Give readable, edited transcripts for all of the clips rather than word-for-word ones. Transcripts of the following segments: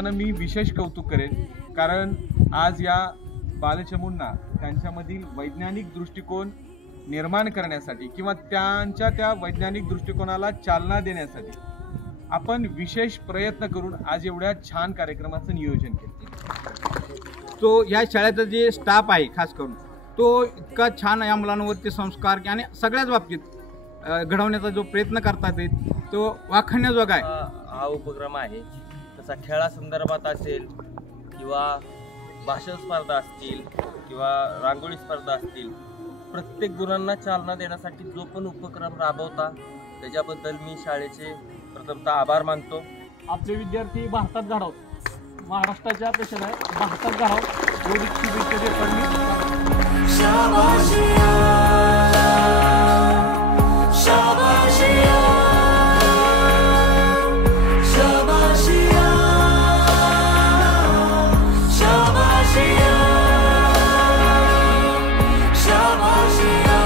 निमित्तानं मी विशेष कौतुक करेन, कारण आज या बालचमूंना त्यांच्यामधील वैज्ञानिक दृष्टिकोन निर्माण करण्यासाठी किंवा त्यांच्या त्या वैज्ञानिक दृष्टिकोनाला चालना देण्यासाठी आपण विशेष प्रयत्न करून आज एवढ्या छान कार्यक्रमाचं नियोजन केलं। तो या शाळेचा जे स्टाफ आहे खास करून तो इतका छान या मुलांवरती संस्कार आणि सगळ्याच बाबतीत घडवण्याचा जो प्रयत्न करतात तो वाखाणण्याजोगा आहे। हा उपक्रम आहे तसा खेळासंदर्भात असेल किंवा भाषण स्पर्धा असतील किंवा रांगोळी स्पर्धा असतील, प्रत्येक गुणांना चालना देण्यासाठी जो पण उपक्रम राबवता त्याच्याबद्दल मी शाळेचे प्रथमतः आभार मानतो। आपले विद्यार्थी भारतात घडावत, महाराष्ट्राच्या अपेक्षा आहे भारतात घडावत एवढी शुभेच्छा देतो मी। शाबाशिया शाबाशिया शाबाशिया शाबाशिया शाबाशिया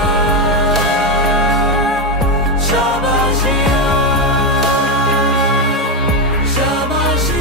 शाबाशिया शाबाशिया।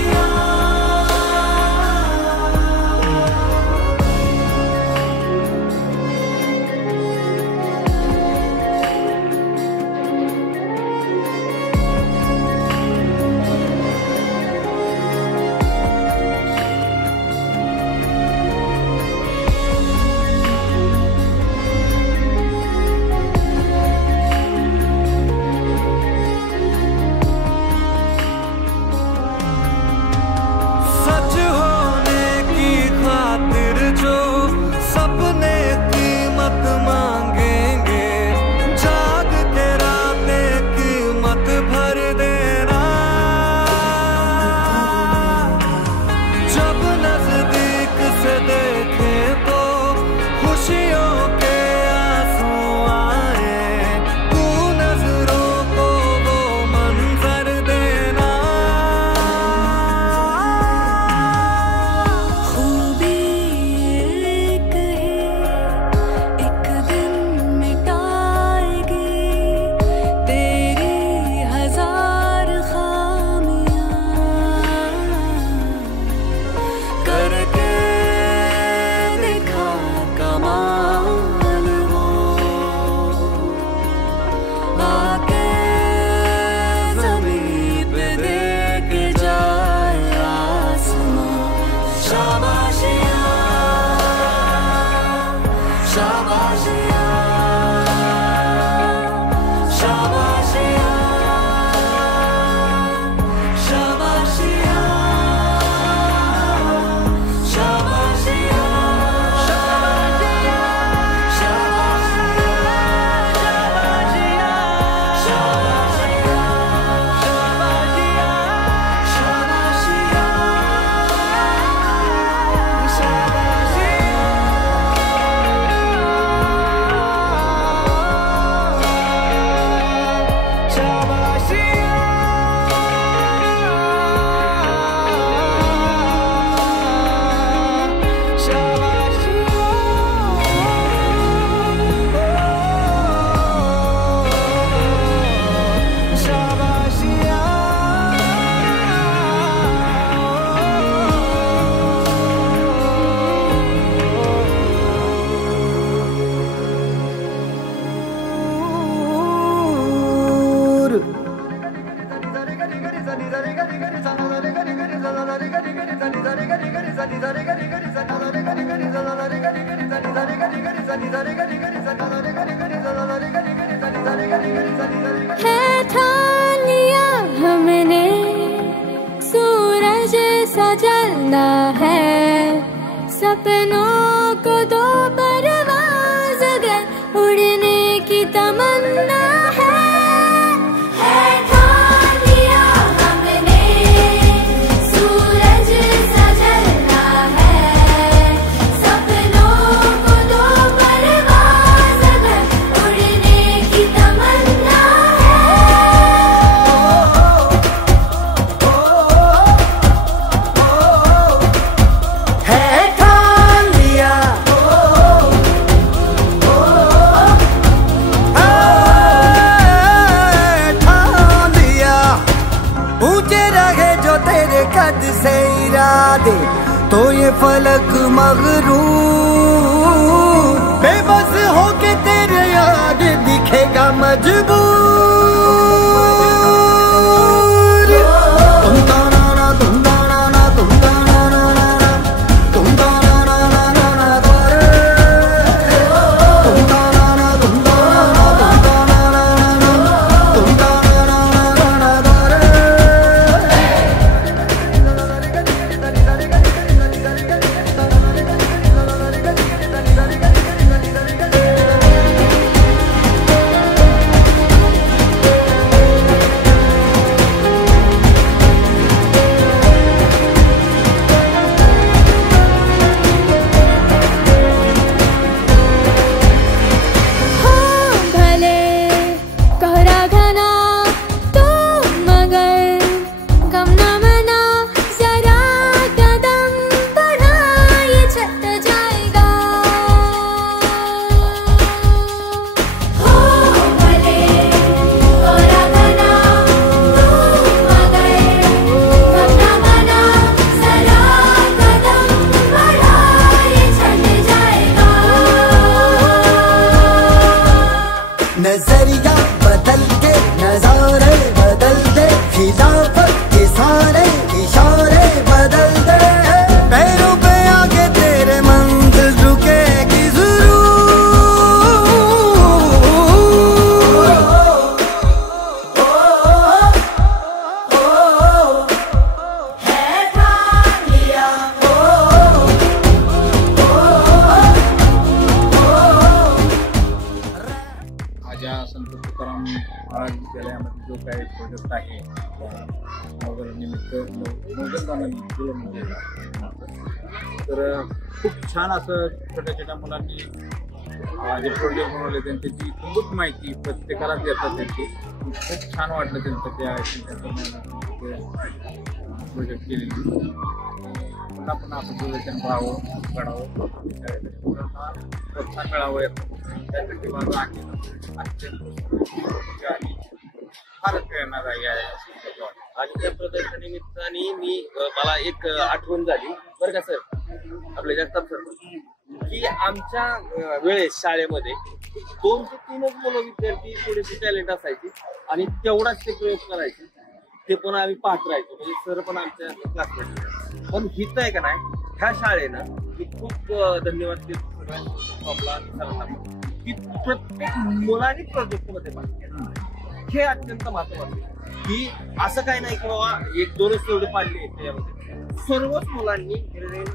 है ठान लिया हमने सूरज सा जलना है, सपनों को दो परवाज़ अगर उड़ने की तमन्ना है। पलक मगरूर, बेबस होके तेरे आगे दिखेगा मजबूर। तुम ताना ना तुम ताना ना तुम ताना ना ना तुम ताना ना ना ना ना तुम ताना ना तुम ताना ना तुम ताना ना ना तुम ताना ना ना ना नजरिया बदल के नजारे बदल दे, खिलाफत के सारे इशारे बदल दे, पैरों पे आके तेरे मंजिल रुकेगी माझ्या संत तुकाराम महाराज विद्यालयामध्ये जो काही प्रोजेक्ट आहे निमित्त तर खूप छान असं छोट्या छोट्या मुलांनी जे प्रोजेक्ट बनवले त्यांची खूप माहिती प्रत्येकाला देतात त्यांची खूप छान वाटलं त्यांचं प्रोजेक्ट केलेली पुन्हा पुन्हा असं प्रोजेक्ट राहावं घडावं मुलांना प्रोत्साहन मिळावं त्यासाठी माझं फारच प्रेरणादायी आहे. आणि त्या प्रदर्शनानिमित्ताने मला एक आठवण झाली बरं का सर, आपले जगताप सर, की आमच्या वेळेस शाळेमध्ये 2 ते 3च मुलं विद्यार्थी थोडीशी टॅलेंट असायची आणि तेवढाच ते प्रयोग करायचे, ते पण आम्ही पाहत राहायचो, म्हणजे सर पण आमच्या क्लासमेट. पण हित आहे का नाही ह्या शाळेनं मी खूप धन्यवाद देतो सगळ्या की प्रत्येक मुलांनी प्रोजेक्ट मध्ये भाग घेतला. हे अत्यंत महत्वाचं की असं काही नाही की बाबा 1-2च तेवढे पाडले त्यामध्ये, सर्वच मुलांनी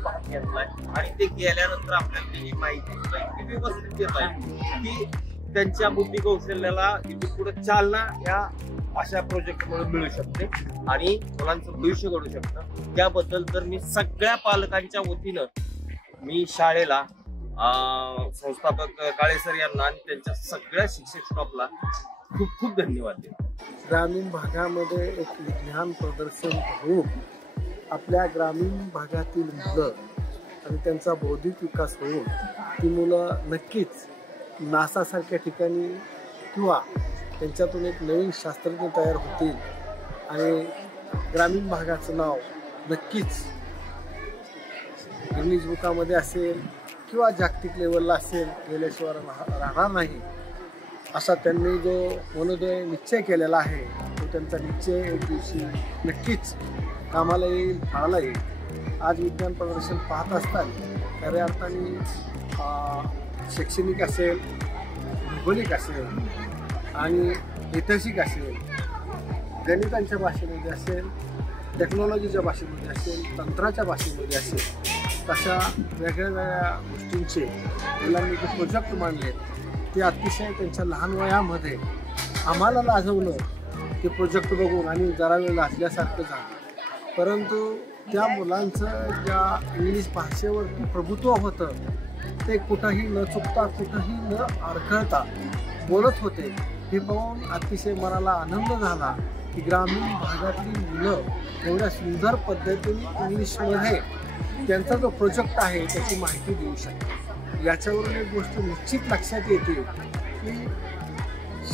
भाग घेतलाय आणि ते गेल्यानंतर आपल्याला ही माहिती व्यवस्थित देत आहे की त्यांच्या बुद्धी कौशल्याला इथून पुढे चालना या अशा प्रोजेक्टमुळे मिळू शकते आणि मुलांचं भविष्य घडू शकतं. त्याबद्दल तर मी सगळ्या पालकांच्या वतीनं मी शाळेला संस्थापक काळे सर यांना आणि त्यांच्या सगळ्या शिक्षक स्टाफला खूप खूप धन्यवाद देतो. ग्रामीण भागामध्ये एक विज्ञान प्रदर्शन होऊन आपल्या ग्रामीण भागातील मुलं आणि त्यांचा बौद्धिक विकास होऊन ती मुलं नक्कीच नासासारख्या ठिकाणी किंवा त्यांच्यातून एक नवीन शास्त्रज्ञ तयार होतील आणि ग्रामीण भागाचं नाव नक्कीच गिनीज बुकामध्ये असेल किंवा जागतिक लेवलला असेल गेल्याशिवाय राहणार नाही असा त्यांनी जो मनोदय निश्चय केलेला आहे तो त्यांचा निश्चय एक दिवशी नक्कीच कामाला येईल, फळाला येईल. आज विज्ञान प्रदर्शन पाहत असताना खऱ्या अर्थाने शैक्षणिक असेल, भौगोलिक असेल आणि ऐतिहासिक असेल, गणितांच्या भाषेमध्ये असेल, टेक्नॉलॉजीच्या भाषेमध्ये असेल, तंत्राच्या भाषेमध्ये असेल, तशा वेगळ्या गोष्टींचे मुलांनी जे प्रोजेक्ट मांडले ते अतिशय त्यांच्या लहान वयामध्ये आम्हाला लाजवलं ते प्रोजेक्ट बघून आणि जरा वेळ लाजल्यासारखं झालं. परंतु त्या मुलांचं ज्या इंग्लिश भाषेवरती प्रभुत्व होतं ते कुठंही न चुकता कुठंही न अडखळता बोलत होते हे पाहून अतिशय मनाला आनंद झाला की ग्रामीण भागातली मुलं एवढ्या सुंदर पद्धतीने इंग्लिशमध्ये त्यांचा जो प्रोजेक्ट आहे त्याची माहिती देऊ शकतात. याच्यावरून एक गोष्ट निश्चित लक्षात येते की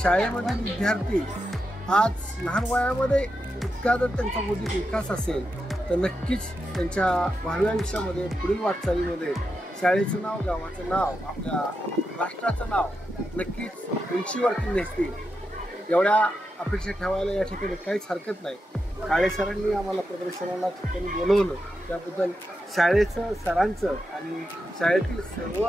शाळेमधील विद्यार्थी आज लहान वयामध्ये इतका जर त्यांचा बौद्धिक विकास असेल तर नक्कीच त्यांच्या भावी आयुष्यामध्ये पुढील वाटचालीमध्ये शाळेचं नाव, गावाचं नाव, आपल्या राष्ट्राचं नाव नक्कीच उंचीवरती नेसतील एवढ्या अपेक्षा ठेवायला या ठिकाणी काहीच हरकत नाही. काळे सरांनी आम्हाला प्रदर्शनाला ठिकाणी बोलवलं त्याबद्दल शाळेचं, सरांचं आणि शाळेतील सर्व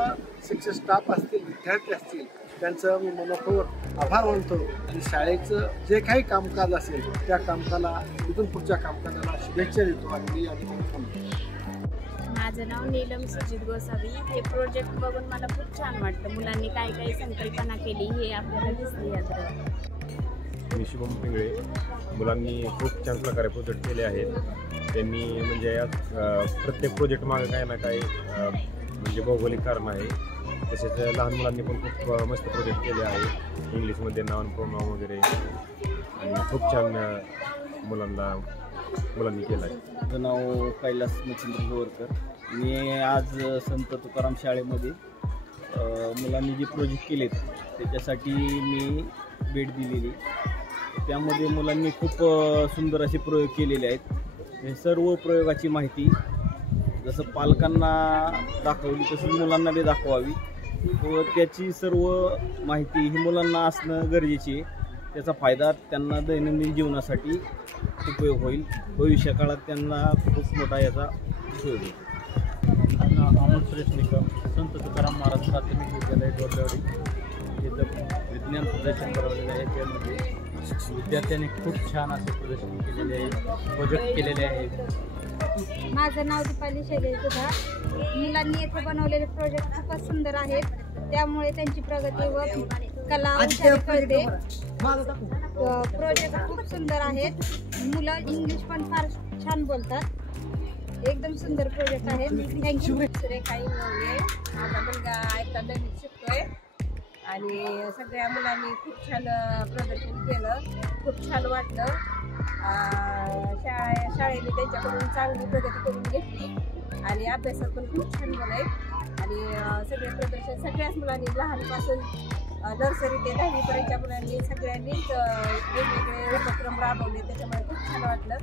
शिक्षक स्टाफ असतील, विद्यार्थी असतील त्यांचं मी मनपूर्वक आभार मानतो आणि शाळेचं जे काही कामकाज असेल त्या कामकाजाला इथून पुढच्या कामकाजाला शुभेच्छा देतो आणि माझं नाव नीलम सुजित गोसावी. हे प्रोजेक्ट बघून मला खूप छान वाटतं. मुलांनी काही काही संकल्पना केली हे आपल्याला दिसली यात. मी शुभम पिंगळे. मुलांनी खूप छान प्रकारे प्रोजेक्ट केले आहेत. त्यांनी म्हणजे यात प्रत्येक प्रोजेक्ट मागे काही ना काही म्हणजे भौगोलिक कारण आहे. तसेच लहान मुलांनी पण खूप मस्त प्रोजेक्ट केले आहे. इंग्लिशमध्ये नाउन प्रोनाउन वगैरे आणि खूप छान मुलांनी केलं आहे. माझं नाव कैलास मच्छिंद्र गोरकर. मी आज संत तुकाराम शाळेमध्ये मुलांनी जे प्रोजेक्ट केलेत त्याच्यासाठी मी भेट दिलेली. त्यामध्ये मुलांनी खूप सुंदर असे प्रयोग केलेले आहेत. हे सर्व प्रयोगाची माहिती जसं पालकांना दाखवली तसंच मुलांना बी दाखवावी व त्याची सर्व माहिती ही मुलांना असणं गरजेची आहे. त्याचा फायदा त्यांना दैनंदिन जीवनासाठी उपयोग होईल. भविष्य काळात त्यांना खूप मोठा याचा उपयोग होईल. अमोल सुरेश निकम, संत तुकाराम महाराज प्राथमिक विद्यालय डोरलेवाडी इथं विज्ञान प्रदर्शन करवलेलं आहे. त्यामध्ये विद्यार्थ्यांनी खूप छान असे प्रदर्शन केलेले आहे, प्रोजेक्ट केलेले आहेत. माझं नाव दीपाली शैलेश सुद्धा. मुलांनी येथे बनवलेले प्रोजेक्ट खूपच सुंदर आहेत. त्यामुळे त्यांची प्रगती व कला कळते. प्रोजेक्ट खूप सुंदर आहेत. मुलं इंग्लिश पण फार छान बोलतात. एकदम सुंदर प्रोजेक्ट आहे. थँक्यू. सुरेखाई नवले. माझा मुलगा अकॅडमीत शिकतोय आणि सगळ्या मुलांनी खूप छान प्रदर्शन केलं. खूप छान वाटलं. शाळेने त्यांच्याकडून चांगली प्रगती करून घेतली आणि अभ्यासात पण खूप छान मुलं आहेत आणि सगळे प्रदर्शन सगळ्याच मुलांनी लहानपासून नर्सरी ते 10वीपर्यंतच्या मुलांनी सगळ्यांनीच वेगवेगळे उपक्रम राबवले. त्याच्यामुळे खूप छान वाटलं.